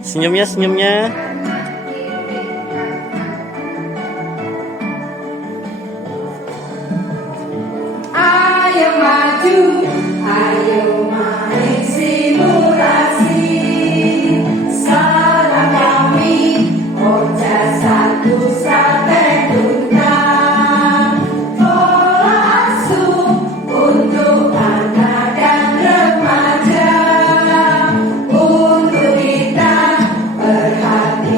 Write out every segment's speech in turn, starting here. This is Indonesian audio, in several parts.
Senyumnya, senyumnya. Ayo maju, ayo main simulasi. Salam kami, Ocha satu sampai tuntas. Pola asuh untuk anak dan remaja. Untuk kita perhatian.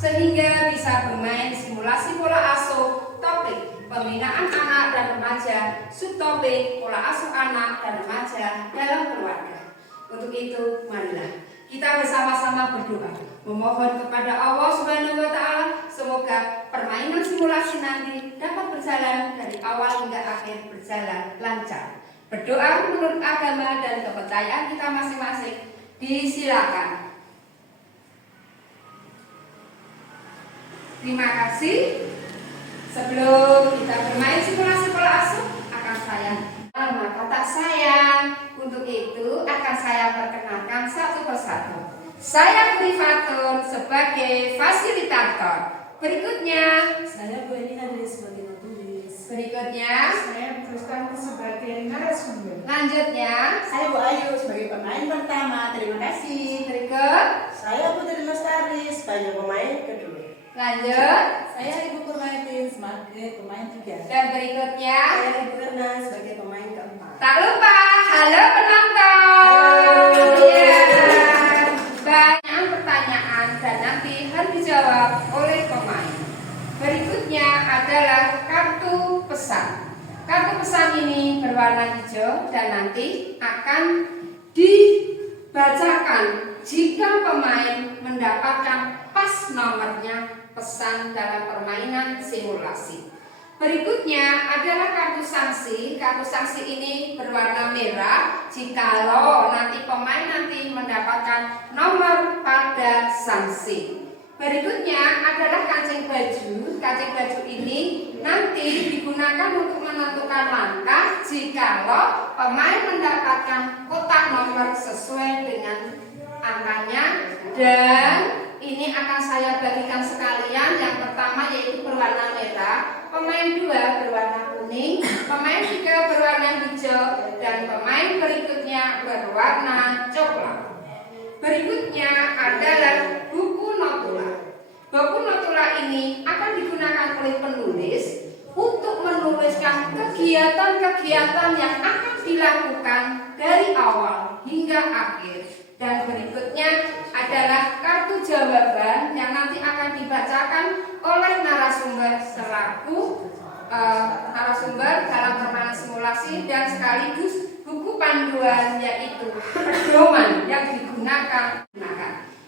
sehingga bisa bermain simulasi pola asuh. Topik pembinaan anak dan remaja, subtopik pola asuh anak dan remaja dalam keluarga. Untuk itu, marilah kita bersama-sama berdoa, memohon kepada Allah Subhanahu wa Ta'ala, semoga permainan simulasi nanti dapat berjalan dari awal hingga akhir berjalan lancar. Berdoa menurut agama dan kepercayaan kita masing-masing. Disilakan. Terima kasih. Sebelum kita bermain simulasi pola asuh, akan saya kata sayang. Untuk itu akan saya perkenalkan satu persatu. Saya privatur sebagai fasilitator. Berikutnya, saya Bu Eni hadir sebagai penulis. Berikutnya, saya Kristanti sebagai narasumber. Lanjutnya, saya Bu Ayu sebagai pemain pertama. Terima kasih. Berikut, saya Putri Lestari sebagai pemain kedua. Lanjut, saya Ibu Kurmaitin sebagai pemain tiga. Dan berikutnya, saya Ibu Rena sebagai pemain keempat. Tak lupa, halo penonton. Ya, banyak pertanyaan dan nanti harus dijawab oleh pemain. Berikutnya adalah kartu pesan. Kartu pesan ini berwarna hijau dan nanti akan dibacakan jika pemain mendapatkan pas nomornya pesan dalam permainan simulasi. Berikutnya adalah kartu sanksi. Kartu sanksi ini berwarna merah jikalau nanti pemain mendapatkan nomor pada sanksi. Berikutnya adalah kancing baju. Kancing baju ini nanti digunakan untuk menentukan langkah jikalau pemain mendapatkan kotak nomor sesuai dengan angkanya, dan ini akan saya bagikan sekalian. Yang pertama yaitu berwarna merah, pemain 2 berwarna kuning, pemain 3 berwarna hijau, dan pemain berikutnya berwarna coklat. Berikutnya adalah buku notula. Buku notula ini akan digunakan oleh penulis untuk menuliskan kegiatan-kegiatan yang akan dilakukan dari awal hingga akhir. Dan berikutnya adalah kartu jawaban yang nanti akan dibacakan oleh narasumber selaku narasumber dalam permainan simulasi, dan sekaligus buku panduan yaitu pedoman yang digunakan.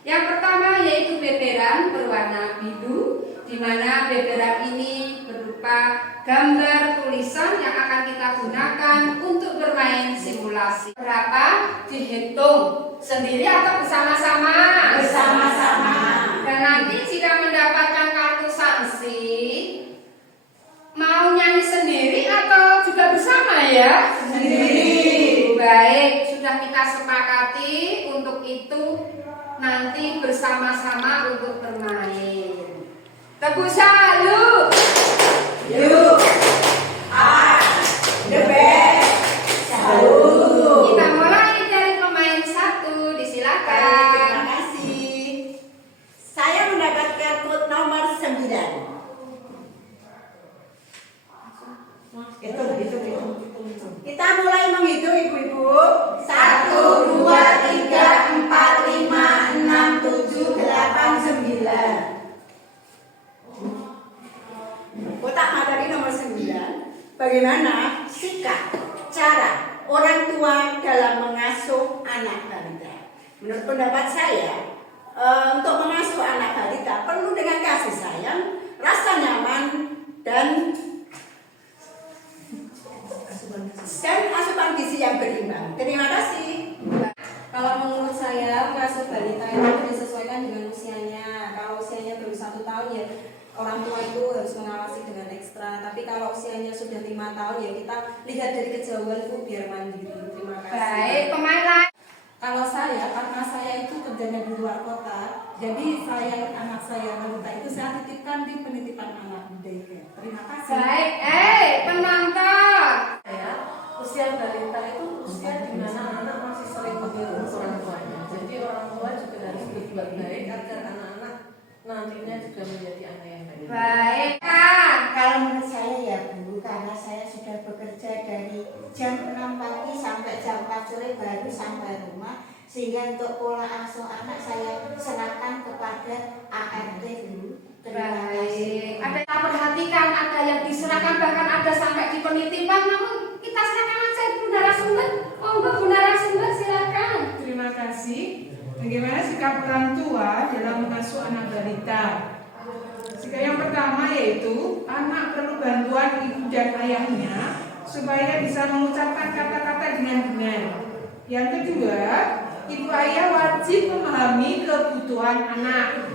Yang pertama yaitu beberan berwarna biru, di mana beberan ini berupa gambar tulisan yang akan kita gunakan untuk bermain simulasi. Berapa? Dihitung sendiri atau bersama-sama? Bersama-sama. Dan nanti jika mendapatkan kartu sanksi, mau nyanyi sendiri atau juga bersama ya? Sendiri. Baik, sudah kita sepakati untuk itu nanti bersama-sama untuk bermain. Tepuk salut. Yuk. The best. Salut. Kita mulai dari pemain 1, disilakan. Terima kasih. Saya mendapatkan kode nomor 9. Hitung. Kita mulai menghitung ibu-ibu. 1, 2, 3, 4, 5, 6, 7, 8, 9. Kotak materi nomor 9. Bagaimana sikap, cara orang tua dalam mengasuh anak balita? Menurut pendapat saya, untuk mengasuh anak balita perlu dengan kasih sayang, rasa nyaman, dan asupan gizi yang berimbang. Terima kasih. Kalau menurut saya, mengasuh balita itu disesuaikan dengan usianya. Kalau usianya baru 1 tahun ya orang tua itu harus mengawasi dengan ekstra. Tapi kalau usianya sudah 5 tahun ya kita lihat dari kejauhan itu biar mandiri. Terima kasih. Baik, pemain lain. Kalau saya, karena saya itu kerjanya di luar kota, jadi saya anak saya balita itu saya titipkan di penitipan anak di daycare. Terima kasih. Baik, penonton. Usia balita itu usia di mana anak masih sering menghirup orang tuanya. Jadi orang tua juga harus berbuat baik agar anak-anak nantinya juga menjadi anak yang baik. Baik, Kak. Kalau menurut saya ya Bu, karena saya sudah bekerja dari jam 6 pagi sampai jam 4 sore baru sampai rumah. Sehingga untuk pola asuh anak saya serahkan kepada ART dulu. Terima kasih. Baik, ada yang perhatikan, ada yang diserahkan, bahkan ada sampai di penitipan, namun kita serahkan aja Ibu narasumber. Monggo Bu narasumber, silakan. Terima kasih. Bagaimana sikap orang tua dalam mengasuh anak balita? Sikap yang pertama yaitu anak perlu bantuan ibu dan ayahnya supaya bisa mengucapkan kata-kata dengan benar. Yang kedua, ibu ayah wajib memahami kebutuhan anak.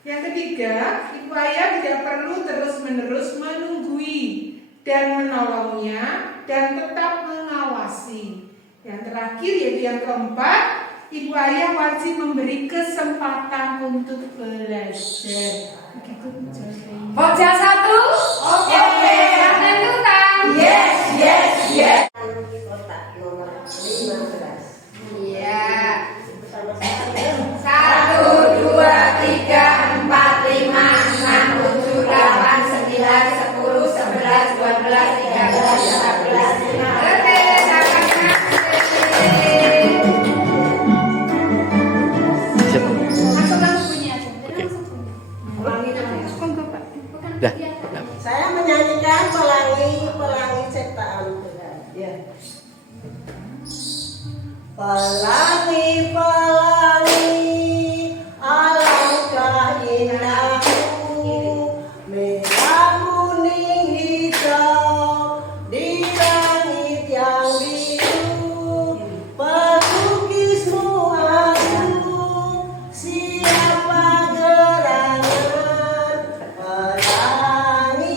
Yang ketiga, ibu ayah tidak perlu terus-menerus menunggui dan menolongnya dan tetap mengawasi. Yang terakhir yaitu yang keempat, ibu ayah wajib memberi kesempatan untuk belajar. Begitu jawabannya. Pojok 1. Oke. Yang tentukan. Yes, yes, yes. Kotak nomor 15. Iya. Bersama saya. 1, 2, 3, 4, 5, 6, 7, 8, 9, 10, 11, 12, 13, 14. Oke, sampai langsung bunyi aja. Langsung bunyi. Ulangi namanya. Monggo, Pak. Bukan Dah. kegiatan. Saya menyanyikan pelangi ciptaan Tuhan. Ya. Pelangi, alangkah indahmu, merah, kuning, hijau, di langit yang biru, pelukismu aku, siapa gerangan, pelangi,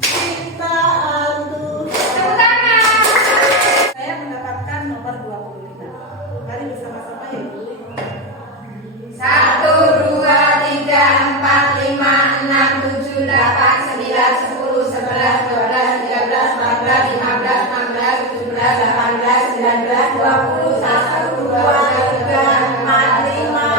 ciptaan Tuhan. Tepuk tangan. Saya mendapatkan nomor 25. Mari bersama-sama ya Bu. 1, 2, 3, 4, 5, 6, 7, 8, 9, 10, 11, 12, 13, 14, 15, 16, 17, 18, 19, 20, 1, 2, 3, 4, 5.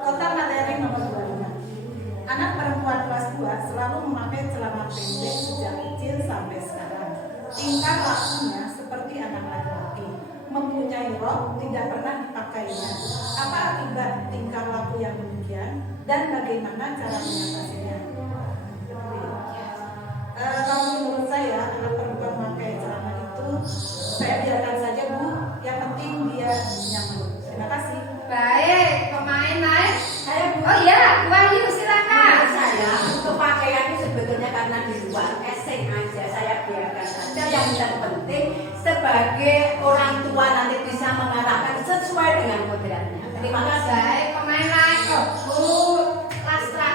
Kota materi nomor 25. Anak perempuan kelas 2 selalu memakai celana pendek sejak kecil sampai sekarang. Tingkah lakunya seperti anak laki-laki. Mempunyai rok tidak pernah dipakainya. Apa akibat tingkah laku yang demikian dan bagaimana cara mengatasinya? Kalau menurut saya anak perempuan memakai celana itu saya biarkan saja Bu. Yang penting dia nyaman. Terima kasih. Baik, pemain naik. Saya Oh iya, Bu Ayu silakan. Menurut saya untuk pakaian itu sebetulnya karena di luar eseng aja saya biarkan saja. Yang penting sebagai orang tua nanti bisa mengarahkan sesuai dengan kodratnya. Terima kasih. Baik, pemain naik. Oh, Bu Lastra.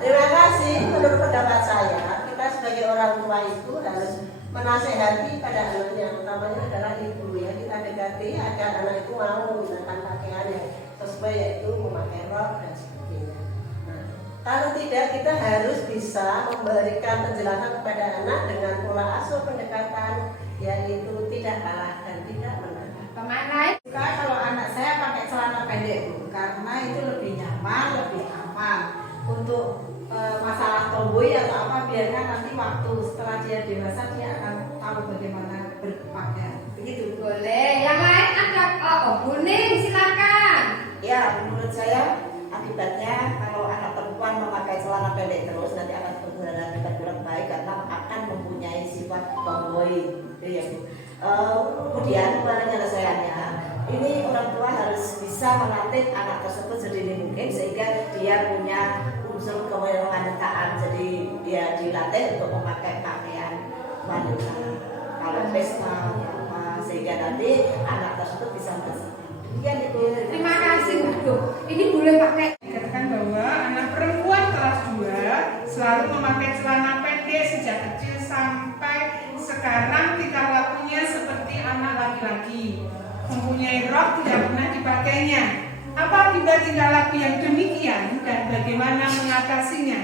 Terima kasih. Menurut pendapat saya, kita sebagai orang tua itu harus menasehati pada anaknya, utamanya adalah ibu ya. Kita dekati agar anak itu mau menggunakan pakaian yang sesuai, yaitu memakai rok dan sebagainya. Nah, kalau tidak, kita harus bisa memberikan penjelasan kepada anak dengan pola asuh pendekatan, yaitu tidak kalah dan tidak menang. Pemain naik. Suka kalau anak saya pakai celana pendek Bu, karena itu lebih nyaman, lebih aman. Untuk masalah tomboy atau apa biarkan nanti waktu setelah dia dewasa dia akan tahu bagaimana berpakaian. Begitu. Boleh. Yang lain ada kuning silakan. Ya, menurut saya akibatnya kalau anak perempuan memakai celana pendek terus nanti akan berhubungan kurang baik karena akan mempunyai sifat tomboy. Itu ya Bu. Kemudian penyelesaiannya, ini orang tua harus bisa melatih anak tersebut sedini mungkin sehingga dia punya unsur kewanitaan. Jadi dia dilatih untuk memakai pakaian wanita kalau pesta atau apa, sehingga nanti anak tersebut bisa merasakan. Demikian Ibu. Terima kasih Bu. Ini boleh pakai. Dikatakan bahwa anak perempuan kelas 2 selalu memakai celana pendek sejak kecil sampai sekarang, tingkah lakunya seperti anak laki-laki. Mempunyai rok tidak pernah dipakainya. Apa akibat tingkah laku yang demikian dan bagaimana mengatasinya?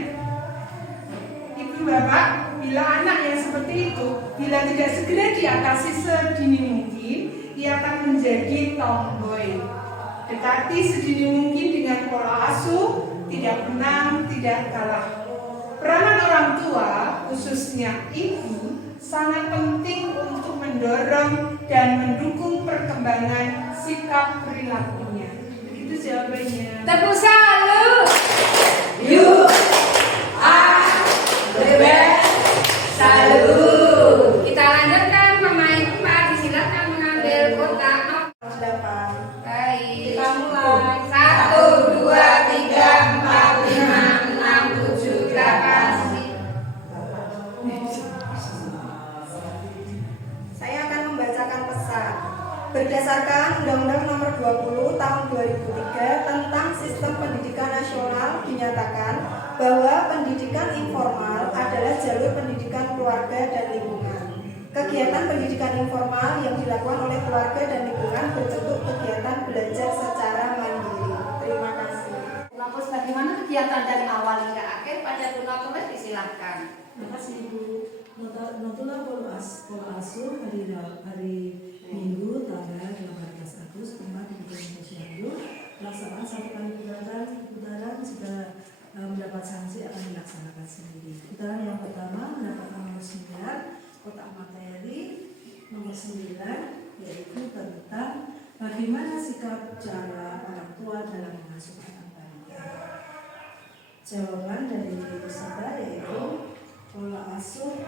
Ibu bapak, bila anak yang seperti itu, bila tidak segera diatasi sedini mungkin, ia akan menjadi tomboy. Dekati sedini mungkin dengan pola asuh, tidak menang, tidak kalah. Peranan orang tua, khususnya ibu, sangat penting untuk mendorong dan mendukung perkembangan sikap perilakunya. Begitu jawabannya. Tepuk salut. You are the best. Salut. Kita lanjutkan pemain 4, disilakan mengambil kotak. Delapan. Baik. Kita mulai. 1, 2, 3, 4, 5, 6, 7, 8. Saya akan membacakan pesan. Berdasarkan Undang-Undang Nomor 20 Tahun 2003 tentang Sistem Pendidikan Nasional dinyatakan bahwa pendidikan informal adalah jalur pendidikan keluarga dan lingkungan. Kegiatan pendidikan informal yang dilakukan oleh keluarga dan lingkungan berbentuk kegiatan belajar secara mandiri. Terima kasih. Lapus bagaimana kegiatan dari awal hingga akhir pada Bunda Tulis disilahkan. Terima kasih Ibu. Notula pola asuh hari Minggu tanggal 18 Agustus tema pendidikan posyandu. Pelaksanaan 1 kali putaran sudah mendapat sanksi akan dilaksanakan sendiri. Putaran yang pertama mendapatkan nomor 9 kotak materi, nomor 9 yaitu tentang bagaimana sikap cara orang tua dalam mengasuh anak balita. Jawaban dari peserta yaitu pola asuh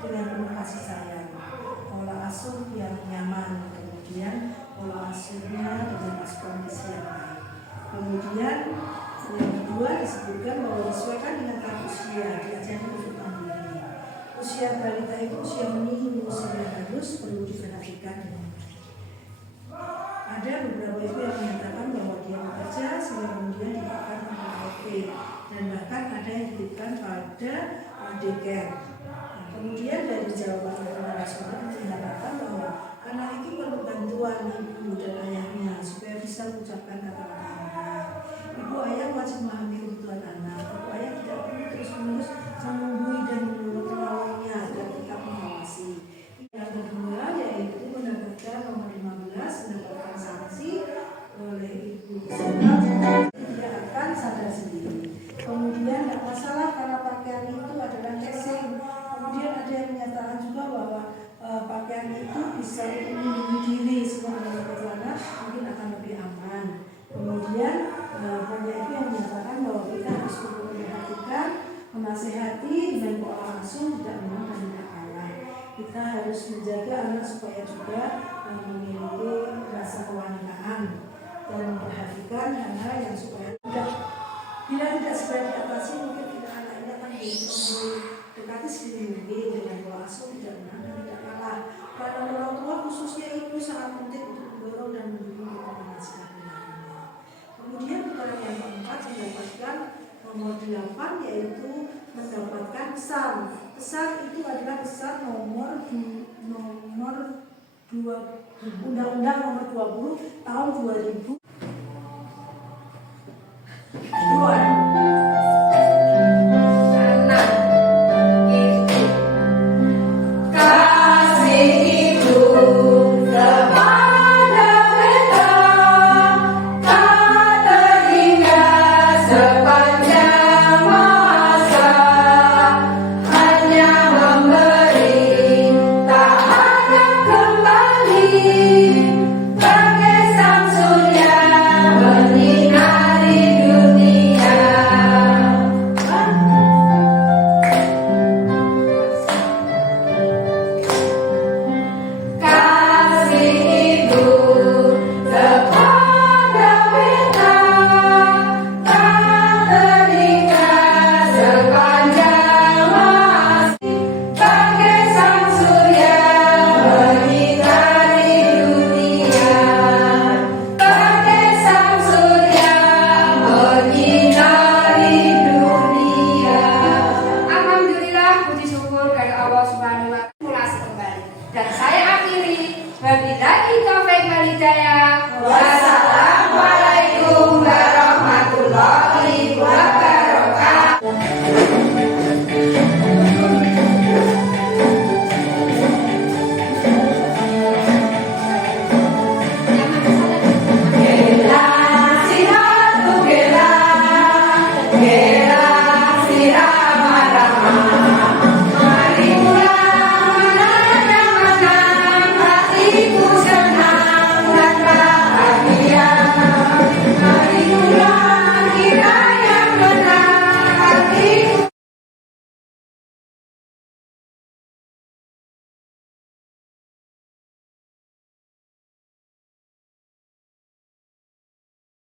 dengan penuh kasih sayang, pola asuh yang nyaman, kemudian pola asuhnya dengan kondisi yang baik. Kemudian yang kedua disebutkan bahwa disesuaikan dengan tahap usia, diajari untuk mandiri. Usia balita itu usia menunggu usia yang harus perlu diperhatikan dengan baik. Ada beberapa ibu yang menyatakan bahwa dia bekerja sehingga kemudian dititipkan pada OP dan bahkan ada yang dititipkan pada daycare. Nah, kemudian dari jawaban narasumber dinyatakan bahwa anak ini perlu bantuan ibu dan ayahnya supaya bisa mengucapkan kata-kata yang benar. Ibu ayah wajib memahami kebutuhan anak. Ibu ayah tidak perlu terus-menerus menunggui dan menolongnya dan tetap mengawasi. Yang kedua yaitu mendapatkan nomor 15 mendapatkan sanksi oleh ibu tidak akan sadar sendiri. Kemudian tidak masalah karena pakaian itu adalah casing. Kemudian ada yang menyatakan juga bahwa pakaian itu bisa melindungi diri semua dengan celana mungkin akan lebih aman. Kemudian banyak itu yang menyatakan bahwa kita harus memperhatikan, menasehati dengan pola asuh tidak menang dan tidak kalah. Kita harus menjaga anak supaya juga memiliki rasa kewanitaan dan memperhatikan hal-hal yang supaya bila tidak segera diatasi mungkin kita anak ini akan dekati sedini mungkin dengan pola asuh tidak menang dan tidak kalah. Karena orang tua khususnya ibu sangat penting untuk mendorong dan mendukung perkembangan sikap perilakunya. Kemudian putaran yang keempat mendapatkan nomor 8 yaitu mendapatkan pesan. Pesan itu adalah pesan nomor 2 Undang-Undang Nomor 20 Tahun 2000. Dan